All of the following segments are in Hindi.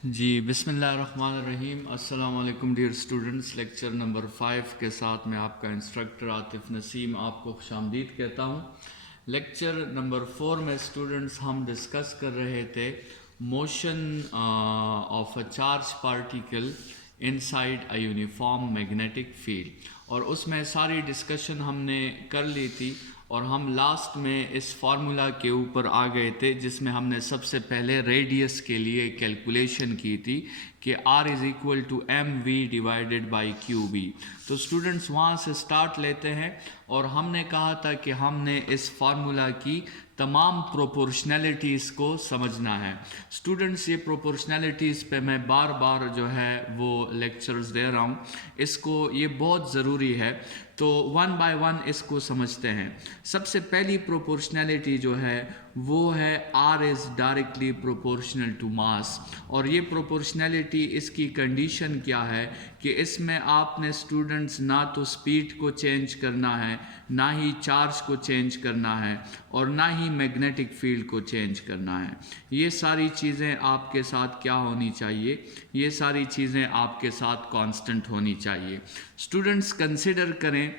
जी बिस्मिल्लाहिर्रहमानिर्रहीम। अस्सलाम वालेकुम डियर स्टूडेंट्स। लेक्चर नंबर 5 के साथ मैं आपका इंस्ट्रक्टर आतिफ नसीम आपको खुशामदीद कहता हूँ। लेक्चर नंबर 4 में स्टूडेंट्स हम डिस्कस कर रहे थे motion of a charge particle inside a uniform magnetic field, और उसमें सारी डिस्कशन हमने कर ली थी और हम लास्ट में इस फार्मूला के ऊपर आ गए थे जिसमें हमने सबसे पहले रेडियस के लिए कैलकुलेशन की थी कि R is equal to m v divided by q B. तो स्टूडेंट्स वहाँ से स्टार्ट लेते हैं और हमने कहा था कि हमने इस फार्मूला की तमाम प्रोपोर्शनैलिटीज़ को समझना है। स्टूडेंट्स ये प्रोपोर्शनैलिटीज़ पे मैं बार बार जो है वो लेक्चर्स दे रहा हूँ, इसको ये बहुत ज़रूरी है, तो वन बाय वन इसको समझते हैं। सबसे पहली प्रोपोर्शनैलिटी जो है वो है R is directly proportional to mass. और ये प्रोपोर्शनैलिटी इसकी कंडीशन क्या है कि इसमें आपने स्टूडेंट्स ना तो स्पीड को चेंज करना है, ना ही चार्ज को चेंज करना है, और ना ही मैग्नेटिक फील्ड को चेंज करना है। ये सारी चीज़ें आपके साथ क्या होनी चाहिए, ये सारी चीज़ें आपके साथ कांस्टेंट होनी चाहिए। स्टूडेंट्स कंसिडर करें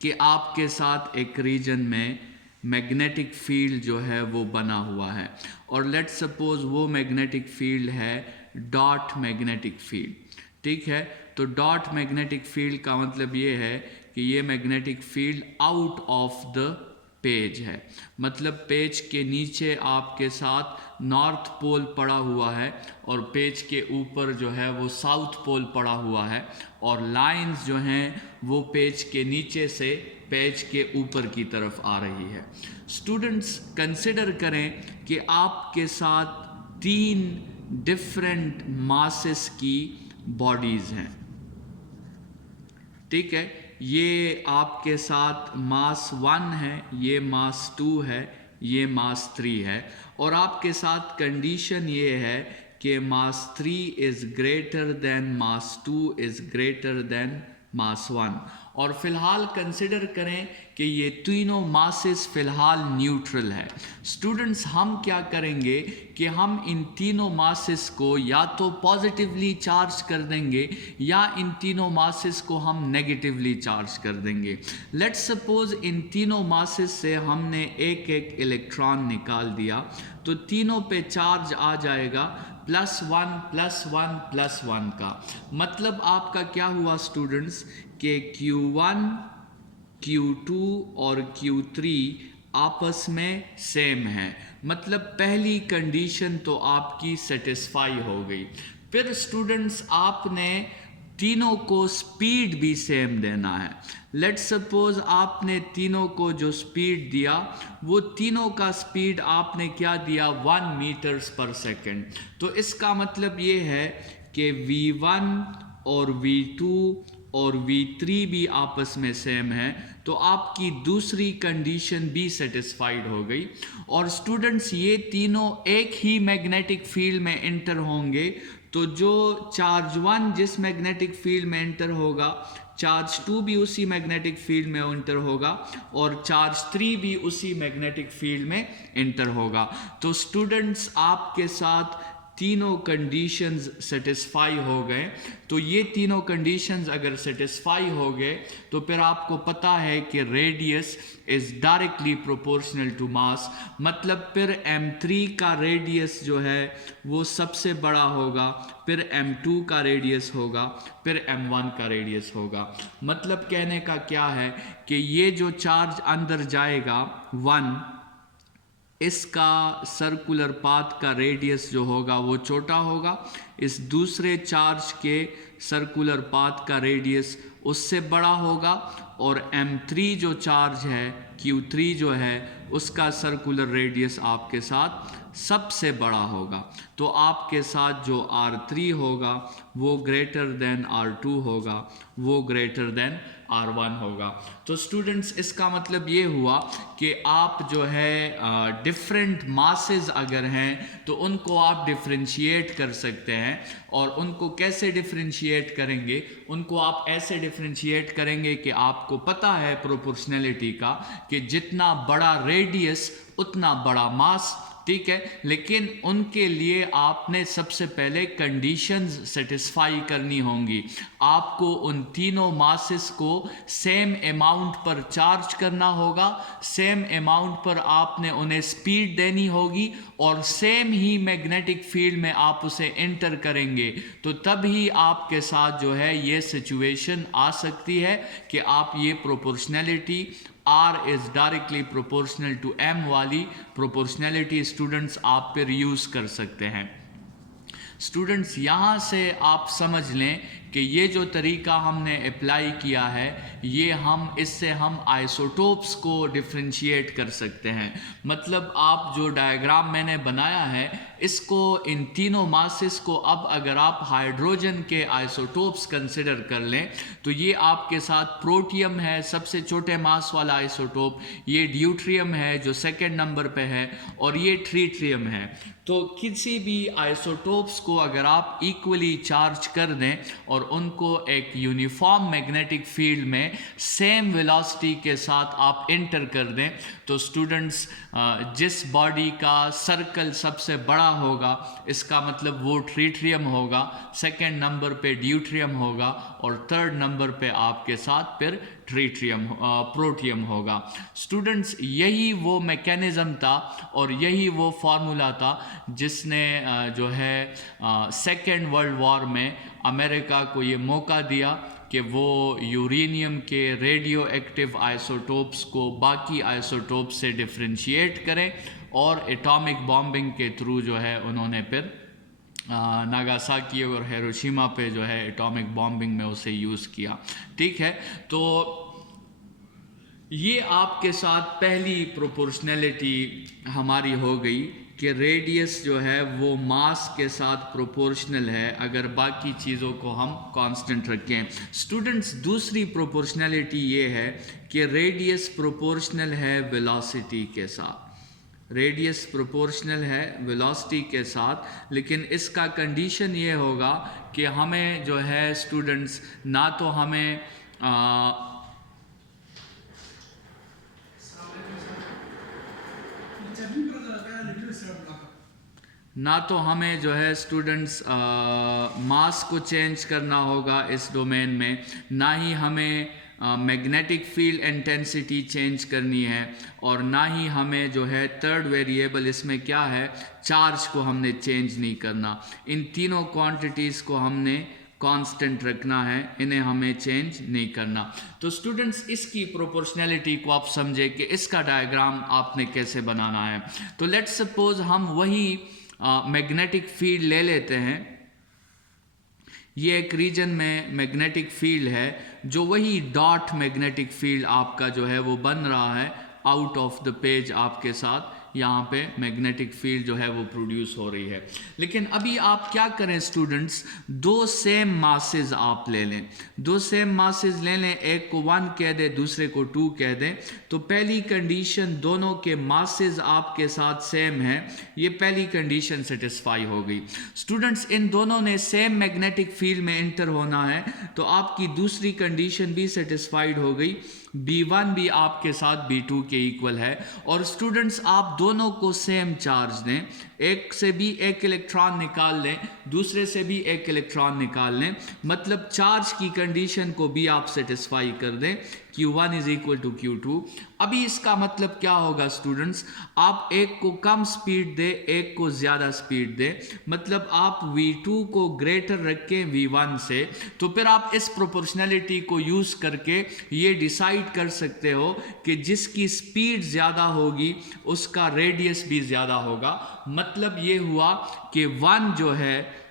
कि आपके साथ एक रीजन में मैग्नेटिक फील्ड जो है वो बना हुआ है, और लेट सपोज वो मैग्नेटिक फील्ड है डॉट मैग्नेटिक फील्ड। ठीक है, तो डॉट मैग्नेटिक फील्ड का मतलब ये है कि ये magnetic field out of the page है, मतलब पेज के नीचे आपके साथ नॉर्थ पोल पड़ा हुआ है और पेज के ऊपर जो है वो साउथ पोल पड़ा हुआ है, और लाइंस जो हैं वो पेज के नीचे से पेज के ऊपर की तरफ आ रही है। स्टूडेंट्स कंसिडर करें कि आपके साथ 3 डिफरेंट मासेस की बॉडीज़ हैं। ठीक है, ये आपके साथ मास 1 है, ये मास 2 है, ये मास 3 है, और आपके साथ कंडीशन ये है कि mass 3 is greater than mass 2 is greater than mass 1। और फिलहाल कंसिडर करें कि ये तीनों मासेस फिलहाल न्यूट्रल है। स्टूडेंट्स हम क्या करेंगे कि हम इन तीनों मासेस को या तो पॉजिटिवली चार्ज कर देंगे या इन तीनों मासेस को हम नेगेटिवली चार्ज कर देंगे। लेट्स सपोज इन तीनों मासेस से हमने एक एक इलेक्ट्रॉन निकाल दिया, तो तीनों पे चार्ज आ जाएगा +1 +1 +1 का। मतलब आपका क्या हुआ स्टूडेंट्स कि Q1 Q2 और Q3 आपस में सेम है, मतलब पहली कंडीशन तो आपकी सेटिस्फाई हो गई। फिर स्टूडेंट्स आपने तीनों को स्पीड भी सेम देना है। लेट्स सपोज आपने तीनों को जो स्पीड दिया वो तीनों का स्पीड आपने क्या दिया 1 मीटर्स पर सेकेंड। तो इसका मतलब ये है कि V1 और V2 और V3 भी आपस में सेम है, तो आपकी दूसरी कंडीशन भी सेटिस्फाइड हो गई। और स्टूडेंट्स ये तीनों एक ही मैग्नेटिक फील्ड में एंटर होंगे, तो जो चार्ज 1 जिस मैग्नेटिक फील्ड में एंटर होगा, चार्ज 2 भी उसी मैग्नेटिक फील्ड में एंटर होगा, और चार्ज 3 भी उसी मैग्नेटिक फील्ड में एंटर होगा। तो स्टूडेंट्स आपके साथ तीनों कंडीशंस सेटिस्फाई हो गए। तो ये तीनों कंडीशंस अगर सेटिस्फाई हो गए तो फिर आपको पता है कि radius is directly proportional to mass, मतलब फिर M3 का रेडियस जो है वो सबसे बड़ा होगा, फिर M2 का रेडियस होगा, फिर M1 का रेडियस होगा। मतलब कहने का क्या है कि ये जो चार्ज अंदर जाएगा 1, इसका सर्कुलर पाथ का रेडियस जो होगा वो छोटा होगा, इस दूसरे चार्ज के सर्कुलर पाथ का रेडियस उससे बड़ा होगा, और M3 जो चार्ज है Q3 जो है उसका सर्कुलर रेडियस आपके साथ सबसे बड़ा होगा। तो आपके साथ जो R3 होगा वो ग्रेटर देन R2 होगा, वो ग्रेटर देन R1 होगा। तो स्टूडेंट्स इसका मतलब ये हुआ कि आप जो है डिफरेंट मासेस अगर हैं तो उनको आप डिफरेंशिएट कर सकते हैं। और उनको कैसे डिफरेंशिएट करेंगे, उनको आप ऐसे डिफरेंशिएट करेंगे कि आपको पता है प्रोपोर्शनैलिटी का कि जितना बड़ा रेडियस उतना बड़ा मास, ठीक है, लेकिन उनके लिए आपने सबसे पहले कंडीशंस सेटिस्फाई करनी होंगी। आपको उन तीनों मासेस को सेम अमाउंट पर चार्ज करना होगा, सेम अमाउंट पर आपने उन्हें स्पीड देनी होगी और सेम ही मैग्नेटिक फील्ड में आप उसे एंटर करेंगे, तो तभी आपके साथ जो है ये सिचुएशन आ सकती है कि आप ये proportionality R is directly proportional to M वाली प्रोपोर्शनैलिटी स्टूडेंट्स आप पर यूज कर सकते हैं। स्टूडेंट्स यहाँ से आप समझ लें कि ये जो तरीका हमने अप्लाई किया है, ये इससे हम आइसोटोप्स को डिफ्रेंशिएट कर सकते हैं। मतलब आप जो डायग्राम मैंने बनाया है, इसको इन तीनों मासेस को अब अगर आप हाइड्रोजन के आइसोटोप्स कंसिडर कर लें, तो ये आपके साथ प्रोटियम है सबसे छोटे मास वाला आइसोटोप, ये ड्यूट्रियम है जो सेकंड नंबर पे है, और ये ट्रीट्रियम है। तो किसी भी आइसोटोप्स को अगर आप इक्वली चार्ज कर दें और उनको एक यूनिफॉर्म मैग्नेटिक फील्ड में सेम वेलोसिटी के साथ आप एंटर कर दें, तो स्टूडेंट्स जिस बॉडी का सर्कल सबसे बड़ा होगा, इसका मतलब वो ट्रीट्रियम होगा, सेकंड नंबर पे ड्यूट्रियम होगा और थर्ड नंबर पे आपके साथ फिर प्रोटियम होगा। स्टूडेंट्स यही वो मैकेनिज्म था और यही वो फार्मूला था जिसने जो है सेकेंड वर्ल्ड वॉर में अमेरिका को ये मौका दिया कि वो यूरेनियम के रेडियो एक्टिव आइसोटोप्स को बाकी आइसोटोप्स से डिफ्रेंशिएट करें और एटॉमिक बॉम्बिंग के थ्रू जो है उन्होंने फिर नागासाकी और हिरोशिमा पे जो है एटॉमिक बॉम्बिंग में उसे यूज़ किया। ठीक है, तो ये आपके साथ पहली प्रोपोर्शनैलिटी हमारी हो गई कि रेडियस जो है वो मास के साथ प्रोपोर्शनल है अगर बाकी चीज़ों को हम कांस्टेंट रखें। स्टूडेंट्स दूसरी प्रोपोर्शनैलिटी ये है कि रेडियस प्रोपोर्शनल है वेलोसिटी के साथ, रेडियस प्रोपोर्शनल है वेलोसिटी के साथ, लेकिन इसका कंडीशन ये होगा कि हमें जो है स्टूडेंट्स ना तो हमें जो है स्टूडेंट्स मास को चेंज करना होगा इस डोमेन में, ना ही हमें मैग्नेटिक फील्ड इंटेंसिटी चेंज करनी है, और ना ही हमें जो है थर्ड वेरिएबल इसमें क्या है चार्ज को हमने चेंज नहीं करना। इन तीनों क्वांटिटीज़ को हमने कांस्टेंट रखना है, इन्हें हमें चेंज नहीं करना। तो स्टूडेंट्स इसकी प्रोपोर्शनैलिटी को आप समझे कि इसका डायग्राम आपने कैसे बनाना है। तो लेट्स सपोज हम वही मैग्नेटिक फील्ड ले लेते हैं, ये एक रीजन में मैग्नेटिक फील्ड है जो वही डॉट मैग्नेटिक फील्ड आपका जो है वो बन रहा है आउट ऑफ द पेज, आपके साथ यहाँ पे मैग्नेटिक फील्ड जो है वो प्रोड्यूस हो रही है। लेकिन अभी आप क्या करें स्टूडेंट्स, दो सेम मासेस आप ले लें, दो सेम मासेस ले लें, एक को 1 कह दें दूसरे को 2 कह दें, तो पहली कंडीशन दोनों के मासेस आपके साथ सेम है, ये पहली कंडीशन सेटिस्फाई हो गई। स्टूडेंट्स इन दोनों ने सेम मैग्नेटिक फील्ड में एंटर होना है, तो आपकी दूसरी कंडीशन भी सेटिस्फाइड हो गई, B1 भी आपके साथ B2 के इक्वल है। और स्टूडेंट्स आप दोनों को सेम चार्ज दें, एक से भी एक इलेक्ट्रॉन निकाल लें, दूसरे से भी एक इलेक्ट्रॉन निकाल लें, मतलब चार्ज की कंडीशन को भी आप सेटिस्फाई कर दें, Q1 is equal to Q2। अभी इसका मतलब क्या होगा स्टूडेंट्स, आप एक को कम स्पीड दें, एक को ज़्यादा स्पीड दें, मतलब आप V2 को ग्रेटर रखें V1 से, तो फिर आप इस प्रोपोर्शनैलिटी को यूज़ करके ये डिसाइड कर सकते हो कि जिसकी स्पीड ज़्यादा होगी उसका रेडियस भी ज़्यादा होगा। मतलब ये हुआ कि 1 जो है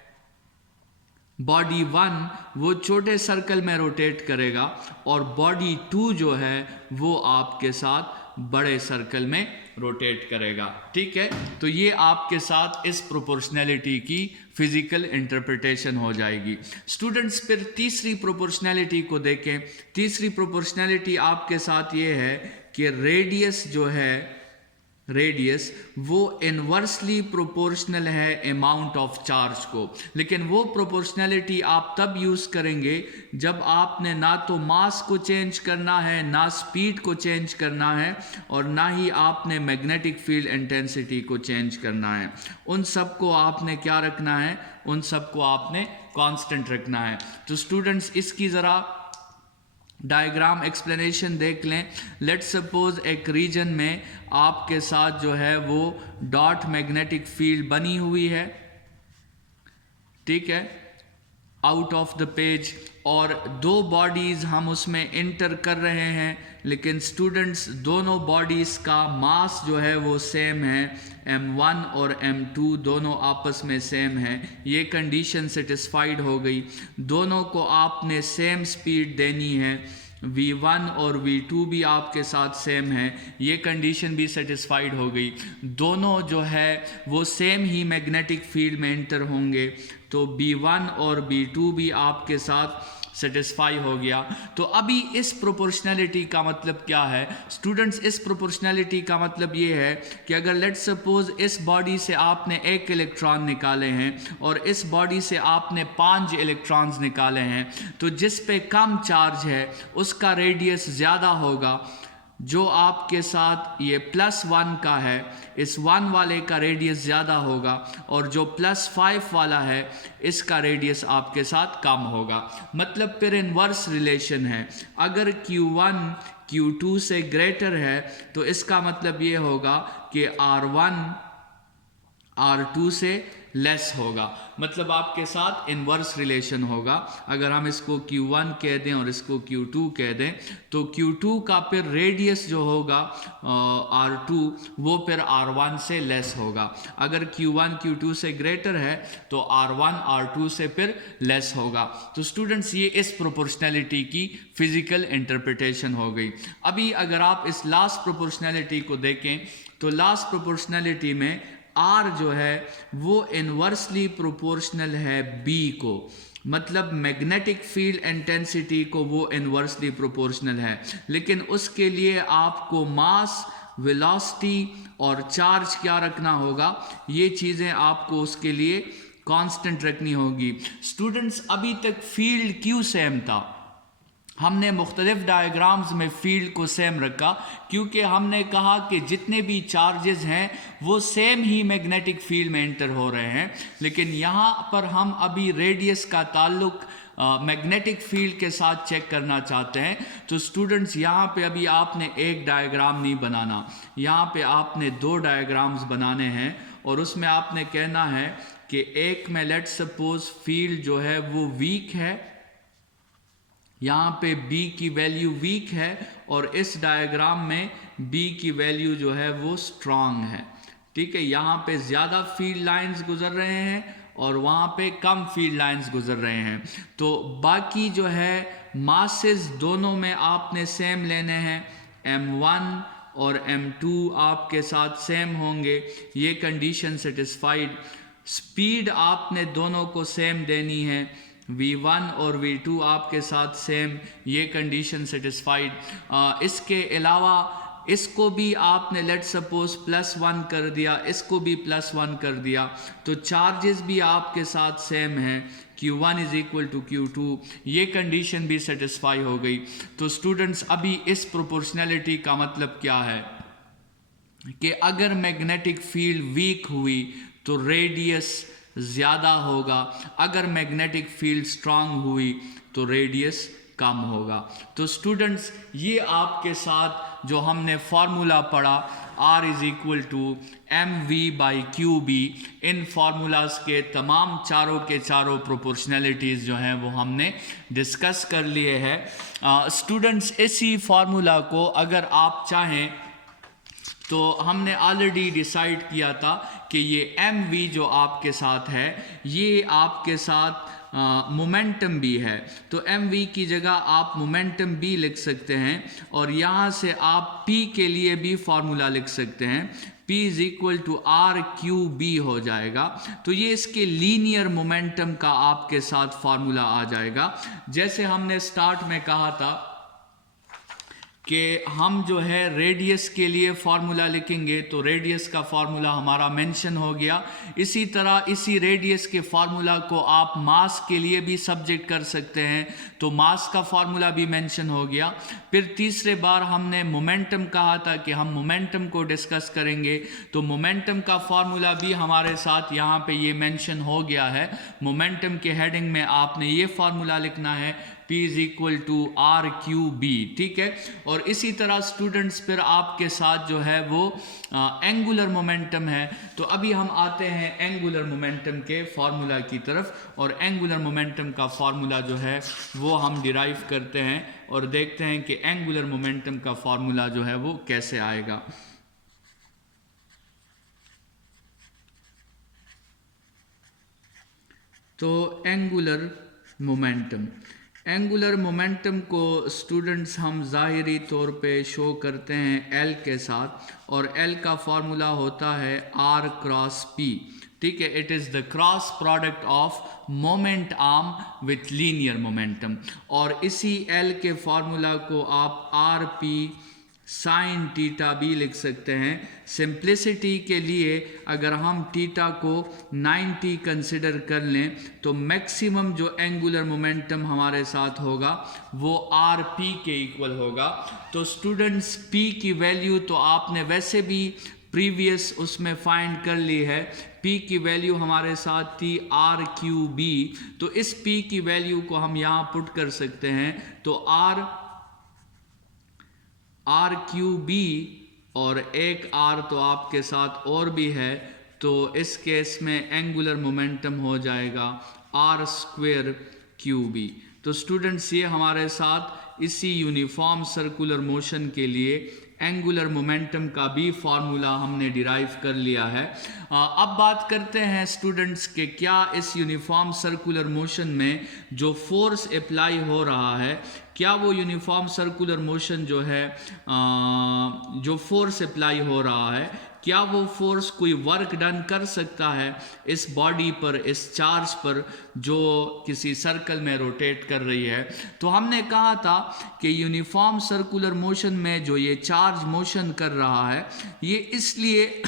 बॉडी 1 वो छोटे सर्कल में रोटेट करेगा और बॉडी 2 जो है वो आपके साथ बड़े सर्कल में रोटेट करेगा। ठीक है, तो ये आपके साथ इस प्रोपोर्शनैलिटी की फिजिकल इंटरप्रिटेशन हो जाएगी। स्टूडेंट्स फिर तीसरी प्रोपोर्शनैलिटी को देखें। तीसरी प्रोपोर्शनैलिटी आपके साथ ये है कि रेडियस जो है रेडियस वो इनवर्सली प्रोपोर्शनल है अमाउंट ऑफ चार्ज को, लेकिन वो प्रोपोर्शनैलिटी आप तब यूज़ करेंगे जब आपने ना तो मास को चेंज करना है, ना स्पीड को चेंज करना है, और ना ही आपने मैग्नेटिक फील्ड इंटेंसिटी को चेंज करना है। उन सब को आपने क्या रखना है, उन सब को आपने कांस्टेंट रखना है। तो स्टूडेंट्स इसकी ज़रा डायग्राम एक्सप्लेनेशन देख लें। लेट्स सपोज एक रीजन में आपके साथ जो है वो डॉट मैग्नेटिक फील्ड बनी हुई है, ठीक है, आउट ऑफ द पेज, और दो बॉडीज़ हम उसमें इंटर कर रहे हैं, लेकिन स्टूडेंट्स दोनों बॉडीज़ का मास जो है वो सेम है, m1 और m2 दोनों आपस में सेम है। ये कंडीशन सेटिस्फाइड हो गई। दोनों को आपने सेम स्पीड देनी है, v1 और v2 भी आपके साथ सेम है, ये कंडीशन भी सेटिस्फाइड हो गई। दोनों जो है वो सेम ही मैग्नेटिक फील्ड में इंटर होंगे, तो b1 और b2 भी आपके साथ सेटिस्फाई हो गया। तो अभी इस प्रोपोर्शनैलिटी का मतलब क्या है स्टूडेंट्स? इस प्रोपोर्शनैलिटी का मतलब ये है कि अगर लेट्स सपोज इस बॉडी से आपने 1 इलेक्ट्रॉन निकाले हैं और इस बॉडी से आपने 5 इलेक्ट्रॉन्स निकाले हैं, तो जिस पे कम चार्ज है उसका रेडियस ज़्यादा होगा। जो आपके साथ ये +1 का है, इस 1 वाले का रेडियस ज़्यादा होगा, और जो +5 वाला है इसका रेडियस आपके साथ कम होगा। मतलब फिर इनवर्स रिलेशन है। अगर Q1 Q2 से ग्रेटर है तो इसका मतलब ये होगा कि R1 R2 से लेस होगा, मतलब आपके साथ इनवर्स रिलेशन होगा। अगर हम इसको Q1 कह दें और इसको Q2 कह दें, तो Q2 का फिर रेडियस जो होगा R2 वो फिर R1 से लेस होगा। अगर Q1 Q2 से ग्रेटर है तो R1 R2 से फिर लेस होगा। तो स्टूडेंट्स ये इस प्रोपोर्शनैलिटी की फिजिकल इंटरप्रिटेशन हो गई। अभी अगर आप इस लास्ट प्रोपोर्शनैलिटी को देखें तो लास्ट प्रोपोर्शनैलिटी में R जो है वो इनवर्सली प्रोपोर्शनल है B को, मतलब मैग्नेटिक फील्ड इंटेंसिटी को वो इनवर्सली प्रोपोर्शनल है, लेकिन उसके लिए आपको मास, वेलोसिटी और चार्ज क्या रखना होगा, ये चीज़ें आपको उसके लिए कांस्टेंट रखनी होगी। स्टूडेंट्स अभी तक फील्ड क्यों सेम था? हमने मुख्तलिफ डायग्राम्स में फील्ड को सेम रखा क्योंकि हमने कहा कि जितने भी चार्जेस हैं वो सेम ही मैग्नेटिक फील्ड में एंटर हो रहे हैं, लेकिन यहाँ पर हम अभी रेडियस का ताल्लुक मैग्नेटिक फील्ड के साथ चेक करना चाहते हैं। तो स्टूडेंट्स यहाँ पे अभी आपने एक डायग्राम नहीं बनाना, यहाँ पे आपने 2 डायग्राम्स बनाने हैं, और उसमें आपने कहना है कि एक में लेट्स सपोज फील्ड जो है वो वीक है, यहाँ पे B की वैल्यू वीक है, और इस डायग्राम में B की वैल्यू जो है वो स्ट्रांग है, ठीक है। यहाँ पे ज़्यादा फील्ड लाइंस गुजर रहे हैं और वहाँ पे कम फील्ड लाइंस गुजर रहे हैं। तो बाकी जो है मासेस दोनों में आपने सेम लेने हैं, M1 और M2 आपके साथ सेम होंगे, ये कंडीशन सेटिस्फाइड। स्पीड आपने दोनों को सेम देनी है, V1 और V2 आपके साथ सेम, ये कंडीशन सेटिस्फाइड। इसके अलावा इसको भी आपने लेट सपोज +1 कर दिया, इसको भी +1 कर दिया, तो चार्जेस भी आपके साथ सेम हैं, Q1 = Q2, ये कंडीशन भी सेटिस्फाई हो गई। तो स्टूडेंट्स अभी इस प्रोपोर्शनैलिटी का मतलब क्या है कि अगर मैग्नेटिक फील्ड वीक हुई तो रेडियस ज़्यादा होगा, अगर मैग्नेटिक फील्ड स्ट्रांग हुई तो रेडियस कम होगा। तो स्टूडेंट्स ये आपके साथ जो हमने फार्मूला पढ़ा R = mv/qb, इन फार्मूलाज के तमाम चारों के चारों प्रोपोर्शनैलिटीज़ जो हैं वो हमने डिस्कस कर लिए हैं। स्टूडेंट्स इसी फार्मूला को अगर आप चाहें तो हमने ऑलरेडी डिसाइड किया था कि ये mv जो आपके साथ है ये आपके साथ मोमेंटम भी है, तो mv की जगह आप मोमेंटम भी लिख सकते हैं, और यहाँ से आप p के लिए भी फार्मूला लिख सकते हैं, p = r/b हो जाएगा। तो ये इसके लीनियर मोमेंटम का आपके साथ फार्मूला आ जाएगा। जैसे हमने स्टार्ट में कहा था कि हम जो है रेडियस के लिए फार्मूला लिखेंगे, तो रेडियस का फार्मूला हमारा मेंशन हो गया। इसी तरह इसी रेडियस के फार्मूला को आप मास के लिए भी सब्जेक्ट कर सकते हैं, तो मास का फार्मूला भी मेंशन हो गया। फिर तीसरे बार हमने मोमेंटम कहा था कि हम मोमेंटम को डिस्कस करेंगे, तो मोमेंटम का फार्मूला भी हमारे साथ यहाँ पे ये मेंशन हो गया है। मोमेंटम के हेडिंग में आपने ये फार्मूला लिखना है, P is equal to r q B, ठीक है। और इसी तरह स्टूडेंट्स फिर आपके साथ जो है वो एंगुलर मोमेंटम है। तो अभी हम आते हैं एंगुलर मोमेंटम के फार्मूला की तरफ, और एंगुलर मोमेंटम का फार्मूला जो है वो हम डिराइव करते हैं और देखते हैं कि एंगुलर मोमेंटम का फार्मूला जो है वो कैसे आएगा। तो एंगुलर मोमेंटम को स्टूडेंट्स हम ज़ाहिरी तौर पे शो करते हैं L के साथ, और L का फार्मूला होता है R क्रॉस P, ठीक है। It is the cross product of moment arm with linear momentum, और इसी L के फार्मूला को आप आर पी साइन टीटा भी लिख सकते हैं। सिंप्लिसिटी के लिए अगर हम टीटा को 90 कंसिडर कर लें, तो मैक्सिमम जो एंगुलर मोमेंटम हमारे साथ होगा वो आर पी के इक्वल होगा। तो स्टूडेंट्स पी की वैल्यू तो आपने वैसे भी प्रीवियस उसमें फाइंड कर ली है। P की वैल्यू हमारे साथ थी आर क्यू बी, तो इस P की वैल्यू को हम यहाँ पुट कर सकते हैं। तो आर क्यू बी और एक आर तो आपके साथ और भी है, तो इस केस में एंगुलर मोमेंटम हो जाएगा आर स्क्वेयर क्यू बी। तो स्टूडेंट्स ये हमारे साथ इसी यूनिफॉर्म सर्कुलर मोशन के लिए एंगुलर मोमेंटम का भी फार्मूला हमने डिराइव कर लिया है। अब बात करते हैं स्टूडेंट्स के क्या इस यूनिफॉर्म सर्कुलर मोशन में जो फोर्स अप्लाई हो रहा है, क्या वो यूनिफॉर्म सर्कुलर मोशन जो है जो फोर्स अप्लाई हो रहा है, क्या वो फोर्स कोई वर्क डन कर सकता है इस बॉडी पर, इस चार्ज पर जो किसी सर्कल में रोटेट कर रही है। तो हमने कहा था कि यूनिफॉर्म सर्कुलर मोशन में जो ये चार्ज मोशन कर रहा है, ये इसलिए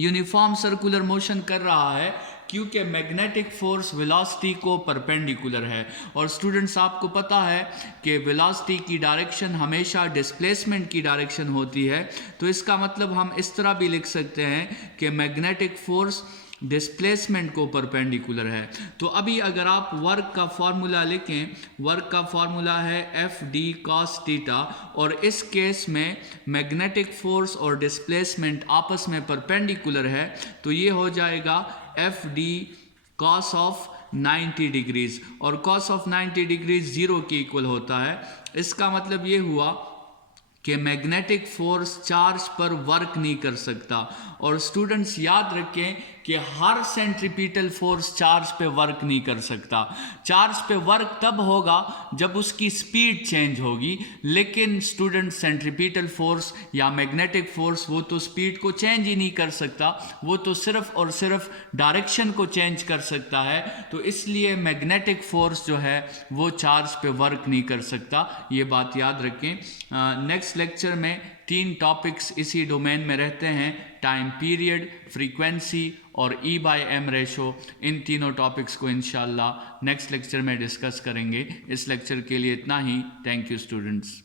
यूनिफॉर्म सर्कुलर मोशन कर रहा है क्योंकि मैग्नेटिक फोर्स वेलोसिटी को परपेंडिकुलर है। और स्टूडेंट्स आपको पता है कि वेलोसिटी की डायरेक्शन हमेशा डिस्प्लेसमेंट की डायरेक्शन होती है, तो इसका मतलब हम इस तरह भी लिख सकते हैं कि मैग्नेटिक फोर्स डिस्प्लेसमेंट को परपेंडिकुलर है। तो अभी अगर आप वर्क का फॉर्मूला लिखें, वर्क का फॉर्मूला है एफ डी कॉस थीटा, और इस केस में मैग्नेटिक फोर्स और डिस्प्लेसमेंट आपस में परपेंडिकुलर है, तो ये हो जाएगा F D cos of 90 degrees, और कॉस ऑफ 90 डिग्रीज 0 के इक्वल होता है। इसका मतलब ये हुआ कि मैग्नेटिक फोर्स चार्ज पर वर्क नहीं कर सकता। और स्टूडेंट्स याद रखें कि हर सेंट्रीपिटल फोर्स चार्ज पे वर्क नहीं कर सकता। चार्ज पे वर्क तब होगा जब उसकी स्पीड चेंज होगी, लेकिन स्टूडेंट सेंट्रीपिटल फोर्स या मैग्नेटिक फोर्स वो तो स्पीड को चेंज ही नहीं कर सकता, वो तो सिर्फ और सिर्फ डायरेक्शन को चेंज कर सकता है। तो इसलिए मैग्नेटिक फोर्स जो है वो चार्ज पे वर्क नहीं कर सकता, ये बात याद रखें। नेक्स्ट लेक्चर में 3 टॉपिक्स इसी डोमेन में रहते हैं, टाइम पीरियड, फ्रीक्वेंसी और E/m रेशो। इन तीनों टॉपिक्स को इंशाल्लाह नेक्स्ट लेक्चर में डिस्कस करेंगे। इस लेक्चर के लिए इतना ही। Thank you students.